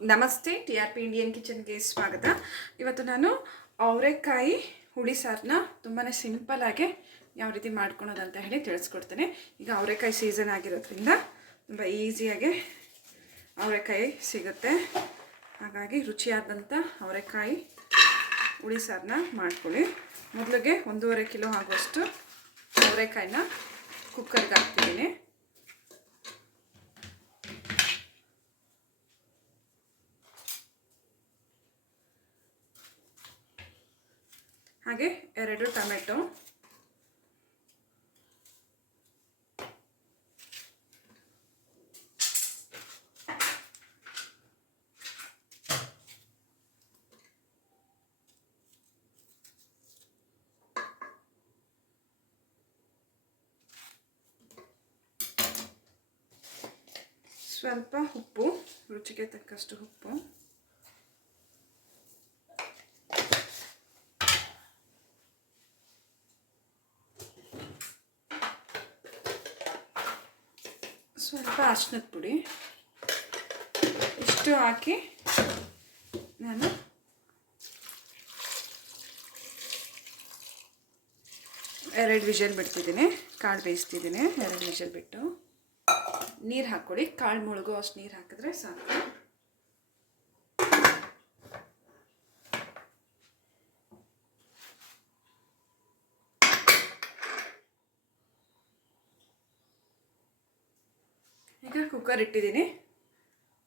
ನಮಸ್ತೆ, TRP Indian ಕಿಚನ್ಗೆ ಸ್ವಾಗತ. ಇವತ್ತು ನಾನು ಅವರೆಕಾಯಿ ಹುಳಿ ಸಾರನ್ನ ತುಂಬಾ ಸಿಂಪಲ್ಲಾಗಿ ಯಾವ ರೀತಿ ಮಾಡ್ಕೊಳೋದು ಅಂತ ಹೇಳಿ ತಿಳಿಸ್ಕೊಡ್ತೇನೆ. ಈಗ ಅವರೆಕಾಯಿ ಸೀಸನ್ ಆಗಿರೋದ್ರಿಂದ ತುಂಬ ಈಸಿಯಾಗಿ ಅವರೆಕಾಯಿ ಸಿಗುತ್ತೆ. ಹಾಗಾಗಿ ರುಚಿಯಾದಂಥ ಅವರೆಕಾಯಿ ಹುಳಿ ಸಾರನ್ನ ಮಾಡ್ಕೊಳ್ಳಿ. ಮೊದಲಿಗೆ 1.5 ಕಿಲೋ ಆಗುವಷ್ಟು ಅವರೆಕಾಯಿನ ಕುಕ್ಕರ್ಗೆ ಹಾಕ್ತಿದ್ದೀನಿ. ಹಾಗೆ 2 ಟೊಮೆಟೊ, ಸ್ವಲ್ಪ ಉಪ್ಪು, ರುಚಿಗೆ ತಕ್ಕಷ್ಟು ಉಪ್ಪು, ಸ್ವಲ್ಪ ಅರಿಶಿನದ ಪುಡಿ, ಇಷ್ಟು ಹಾಕಿ ನಾನು ಎರಡು ವಿಷಲ್ ಬಿಡ್ತಿದ್ದೀನಿ. ಕಾಳು ಬೇಯಿಸ್ತಿದ್ದೀನಿ. 2 ವಿಷಲ್ ಬಿಟ್ಟು ನೀರು ಹಾಕ್ಕೊಳ್ಳಿ. ಕಾಳು ಮುಳುಗೋ ಅಷ್ಟು ನೀರು ಹಾಕಿದ್ರೆ ಸಾಕು. ಈಗ ಕುಕ್ಕರ್ ಇಟ್ಟಿದ್ದೀನಿ.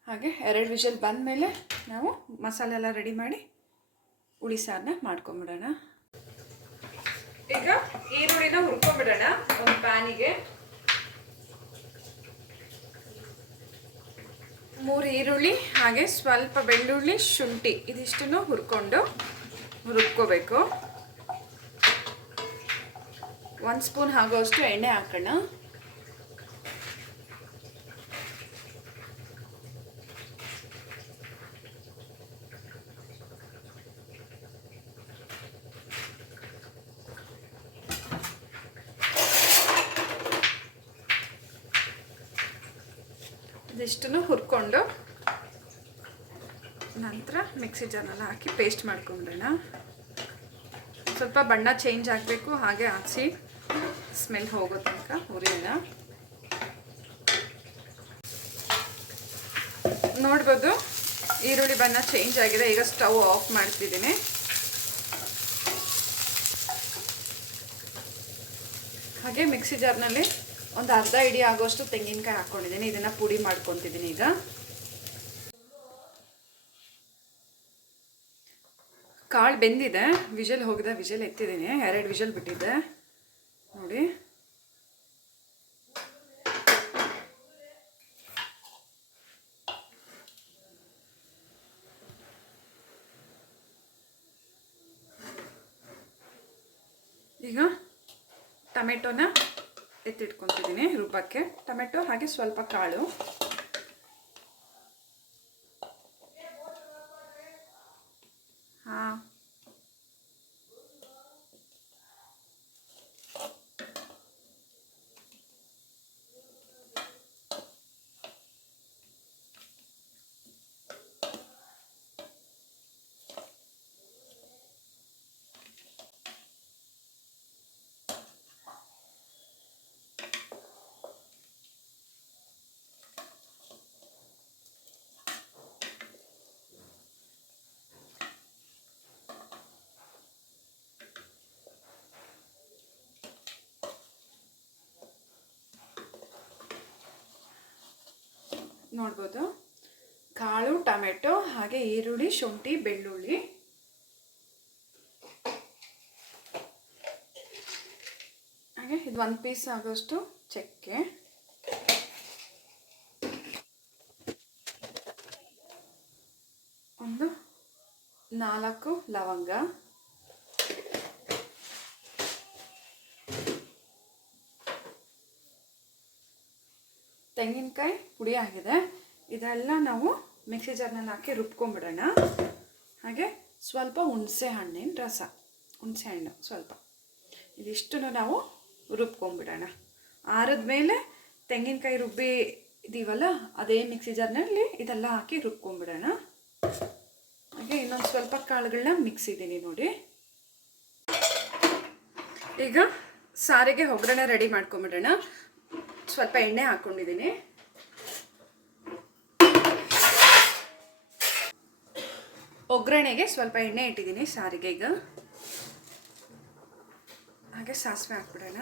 ಹಾಗೆ 2 ವಿಷಲ್ ಬಂದಮೇಲೆ ನಾವು ಮಸಾಲೆ ಎಲ್ಲ ರೆಡಿ ಮಾಡಿ ಹುಳಿ ಸಾರನ್ನ ಮಾಡ್ಕೊಂಬಿಡೋಣ. ಈಗ ಈರುಳ್ಳಿನ ಹುರ್ಕೊಂಬಿಡೋಣ. ಒಂದು ಪ್ಯಾನಿಗೆ 3 ಈರುಳ್ಳಿ, ಹಾಗೆ ಸ್ವಲ್ಪ ಬೆಳ್ಳುಳ್ಳಿ, ಶುಂಠಿ ಇದಿಷ್ಟನ್ನು ಹುರ್ಕೊಂಡು ರುಬ್ಕೋಬೇಕು. 1 ಸ್ಪೂನ್ ಆಗೋಷ್ಟು ಎಣ್ಣೆ ಹಾಕೋಣ. ಇದಿಷ್ಟನ್ನು ಹುರ್ಕೊಂಡು ನಂತರ ಮಿಕ್ಸಿ ಜಾರ್ನಲ್ಲಿ ಹಾಕಿ ಪೇಸ್ಟ್ ಮಾಡ್ಕೊಂಬಿಡೋಣ. ಸ್ವಲ್ಪ ಬಣ್ಣ ಚೇಂಜ್ ಆಗಬೇಕು, ಹಾಗೆ ಹಾಕಿ ಸ್ಮೆಲ್ ಹೋಗೋ ತನಕ ಹುರಿಯೋಣ. ನೋಡ್ಬೋದು ಈರುಳ್ಳಿ ಬಣ್ಣ ಚೇಂಜ್ ಆಗಿದೆ. ಈಗ ಸ್ಟವ್ ಆಫ್ ಮಾಡ್ತಿದ್ದೀನಿ. ಹಾಗೆ ಮಿಕ್ಸಿ ಜಾರ್ನಲ್ಲಿ ಒಂದು ಅರ್ಧ ಇಡಿ ಆಗೋಷ್ಟು ತೆಂಗಿನಕಾಯಿ ಹಾಕ್ಕೊಂಡಿದ್ದೀನಿ. ಇದನ್ನು ಪುಡಿ ಮಾಡ್ಕೊತಿದ್ದೀನಿ. ಈಗ ಕಾಳು ಬೆಂದಿದೆ, ವಿಷಲ್ ಹೋಗಿದೆ. ವಿಷಲ್ ಎತ್ತಿದ್ದೀನಿ. 2 ವಿಷಲ್ ಬಿಟ್ಟಿದ್ದೆ ನೋಡಿ. ಈಗ ಟೊಮೆಟೊನ ಎತ್ತಿಟ್ಕೊತಿದ್ದೀನಿ ರುಬ್ಬಕ್ಕೆ. ಟೊಮೆಟೊ ಹಾಗೆ ಸ್ವಲ್ಪ ಕಾಳು, ನೋಡ್ಬೋದು ಕಾಳು, ಟೊಮೆಟೊ ಹಾಗೆ ಈರುಳ್ಳಿ, ಶುಂಠಿ, ಬೆಳ್ಳುಳ್ಳಿ, ಹಾಗೆ ಇದು 1 ಪೀಸ್ ಆಗೋಷ್ಟು ಚಕ್ಕೆ, ಒಂದು 4 ಲವಂಗ, ತೆಂಗಿನಕಾಯಿ ಪುಡಿ ಆಗಿದೆ. ಇದೆಲ್ಲ ನಾವು ಮಿಕ್ಸಿ ಜಾರ್ನಲ್ಲಿ ಹಾಕಿ ರುಬ್ಕೊಂಬಿಡೋಣ. ಹಾಗೆ ಸ್ವಲ್ಪ ಹುಣಸೆ ಹಣ್ಣಿನ ರಸ, ಹುಣಸೆ ಹಣ್ಣು ಸ್ವಲ್ಪ, ಇದಿಷ್ಟನ್ನು ನಾವು ರುಬ್ಕೊಂಬಿಡೋಣ. ಆರಿದ ಮೇಲೆ ತೆಂಗಿನಕಾಯಿ ರುಬ್ಬಿ ಇದೀವಲ್ಲ ಅದೇ ಮಿಕ್ಸಿ ಜಾರ್ನಲ್ಲಿ ಇದೆಲ್ಲ ಹಾಕಿ ರುಬ್ಕೊಂಡ್ಬಿಡೋಣ. ಹಾಗೆ ಇನ್ನೊಂದು ಸ್ವಲ್ಪ ಕಾಳುಗಳನ್ನ ಮಿಕ್ಸಿದ್ದೀನಿ ನೋಡಿ. ಈಗ ಸಾರಿಗೆ ಒಗ್ಗರಣೆ ರೆಡಿ ಮಾಡ್ಕೊಂಬಿಡೋಣ. ಸ್ವಲ್ಪ ಎಣ್ಣೆ ಹಾಕ್ಕೊಂಡಿದ್ದೀನಿ. ಒಗ್ಗರಣೆಗೆ ಸ್ವಲ್ಪ ಎಣ್ಣೆ ಇಟ್ಟಿದ್ದೀನಿ ಸಾರಿಗೆ. ಈಗ ಹಾಗೆ ಸಾಸಿವೆ ಹಾಕ್ಬಿಡೋಣ.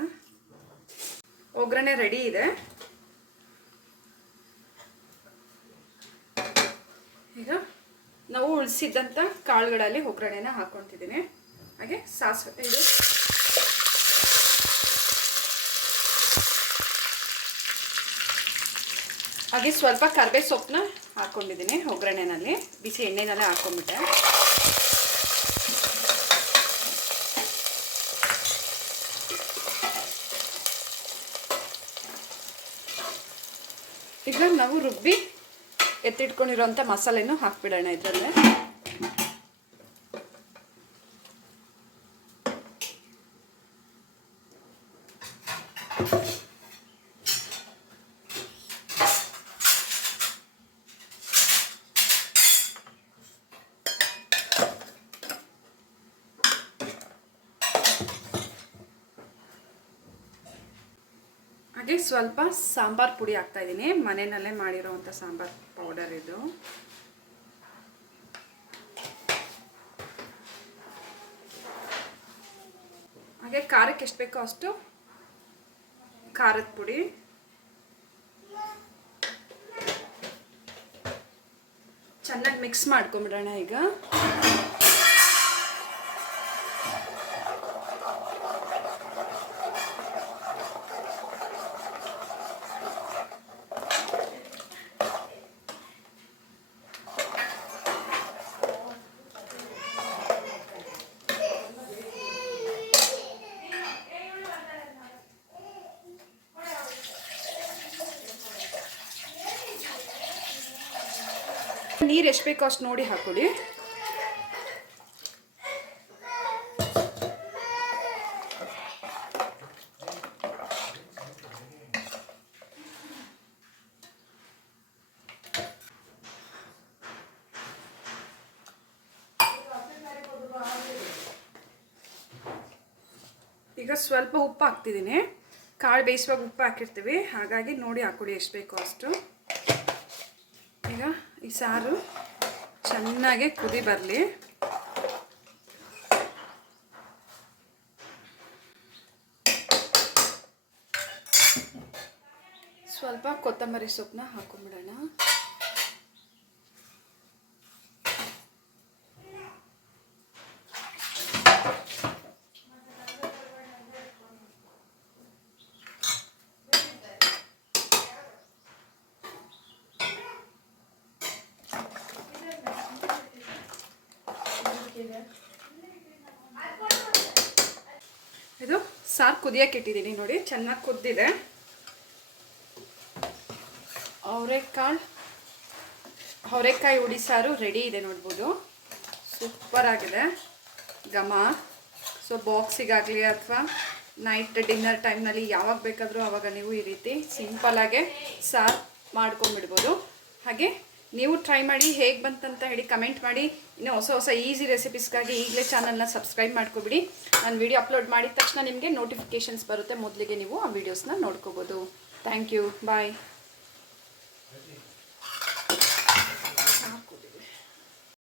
ಒಗ್ಗರಣೆ ರೆಡಿ ಇದೆ. ಈಗ ನಾವು ಉಳಿಸಿದ್ದಂಥ ಕಾಳುಗಳಲ್ಲಿ ಒಗ್ಗರಣೆನ ಹಾಕ್ಕೊತಿದ್ದೀನಿ. ಹಾಗೆ ಸಾಸಿವೆ ಇದು ಹಾಗೆ ಸ್ವಲ್ಪ ಕರಿಬೇವು ಸೊಪ್ಪನ್ನ ಹಾಕ್ಕೊಂಡಿದ್ದೀನಿ ಒಗ್ಗರಣೆನಲ್ಲಿ. ಬಿಸಿ ಎಣ್ಣೆನಲ್ಲೇ ಹಾಕ್ಕೊಂಬಿಟ್ಟೆ. ಈಗ ನಾವು ರುಬ್ಬಿ ಎತ್ತಿಟ್ಕೊಂಡಿರೋಂಥ ಮಸಾಲೆನೂ ಹಾಕ್ಬಿಡೋಣ ಇದರಲ್ಲೇ. ಹಾಗೆ ಸ್ವಲ್ಪ ಸಾಂಬಾರ್ ಪುಡಿ ಹಾಕ್ತಾ ಇದ್ದೀನಿ. ಮನೆಯಲ್ಲೇ ಮಾಡಿರೋವಂಥ ಸಾಂಬಾರ್ ಪೌಡರ್ ಇದು. ಹಾಗೆ ಖಾರಕ್ಕೆ ಎಷ್ಟು ಬೇಕೋ ಅಷ್ಟು ಖಾರದ ಪುಡಿ. ಚೆನ್ನಾಗಿ ಮಿಕ್ಸ್ ಮಾಡ್ಕೊಂಬಿಡೋಣ. ಈಗ ನೀರು ಎಷ್ಟು ಬೇಕೋ ಅಷ್ಟು ನೋಡಿ ಹಾಕೊಳ್ಳಿ. ಈಗ ಸ್ವಲ್ಪ ಉಪ್ಪು ಹಾಕ್ತಿದ್ದೀನಿ. ಕಾಳು ಬೇಯಿಸುವಾಗ ಉಪ್ಪು ಹಾಕಿರ್ತೀವಿ, ಹಾಗಾಗಿ ನೋಡಿ ಹಾಕೊಳ್ಳಿ ಎಷ್ಟು ಬೇಕೋ ಅಷ್ಟು. ಈಗ ಈ ಸಾರು ಚೆನ್ನಾಗಿ ಕುದಿ ಬರಲಿ. ಸ್ವಲ್ಪ ಕೊತ್ತಂಬರಿ ಸೊಪ್ಪನ್ನ ಹಾಕೊಂಡ್ಬಿಡೋಣ. ಇದು ಸಾರು ಕುದಿಯಕ್ಕೆ ಇಟ್ಟಿದ್ದೀನಿ ನೋಡಿ, ಚೆನ್ನಾಗಿ ಕುದ್ದಿದೆ. ಅವರೆಕಾಯಿ ಹುಳಿ ಸಾರು ರೆಡಿ ಇದೆ ನೋಡ್ಬೋದು. ಸೂಪರ್ ಆಗಿದೆ ಘಮ. ಸೊ ಬಾಕ್ಸಿಗಾಗಲಿ ಅಥವಾ ನೈಟ್ ಡಿನ್ನರ್ ಟೈಮ್ನಲ್ಲಿ ಯಾವಾಗ ಬೇಕಾದರೂ ಆವಾಗ ನೀವು ಈ ರೀತಿ ಸಿಂಪಲ್ಲಾಗೆ ಸಾರು ಮಾಡ್ಕೊಂಬಿಡ್ಬೋದು. ಹಾಗೆ ನೀವು ಟ್ರೈ ಮಾಡಿ ಹೇಗೆ ಬಂತಂತ ಹೇಳಿ ಕಮೆಂಟ್ ಮಾಡಿ. ಇನ್ನು ಹೊಸ ಹೊಸ ಈಸಿ ರೆಸಿಪೀಸ್ಗಾಗಿ ಈಗಲೇ ಚಾನಲ್ನ ಸಬ್ಸ್ಕ್ರೈಬ್ ಮಾಡ್ಕೊಬಿಡಿ. ನಾನು ವಿಡಿಯೋ ಅಪ್ಲೋಡ್ ಮಾಡಿದ ತಕ್ಷಣ ನಿಮಗೆ ನೋಟಿಫಿಕೇಷನ್ಸ್ ಬರುತ್ತೆ, ಮೊದಲಿಗೆ ನೀವು ಆ ವೀಡಿಯೋಸ್ನ ನೋಡ್ಕೋಬೋದು. Thank you, bye.